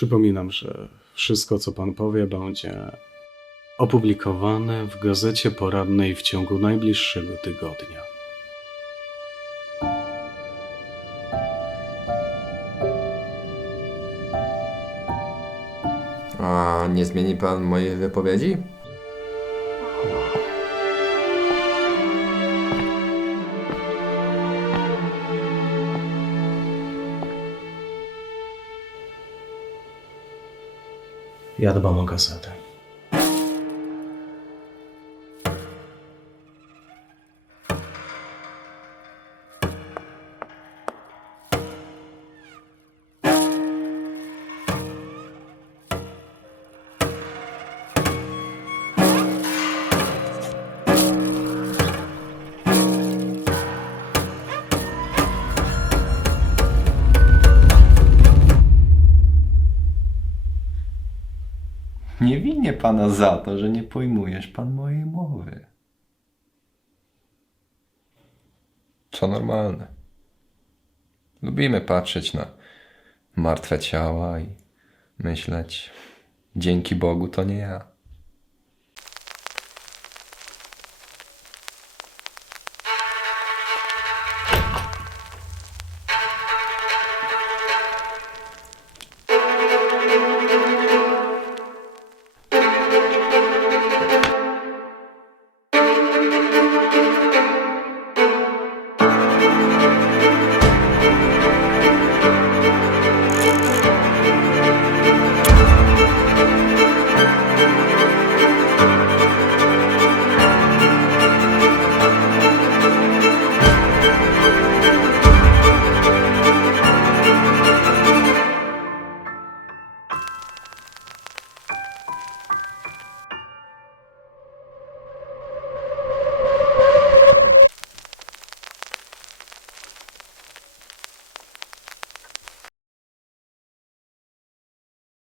Przypominam, że wszystko, co pan powie, będzie opublikowane w gazecie poradnej w ciągu najbliższego tygodnia. A nie zmieni pan mojej wypowiedzi? iată bama în casată. Nie winię pana za to, że nie pojmujesz pan mojej mowy. Co normalne. Lubimy patrzeć na martwe ciała i myśleć, dzięki Bogu to nie ja.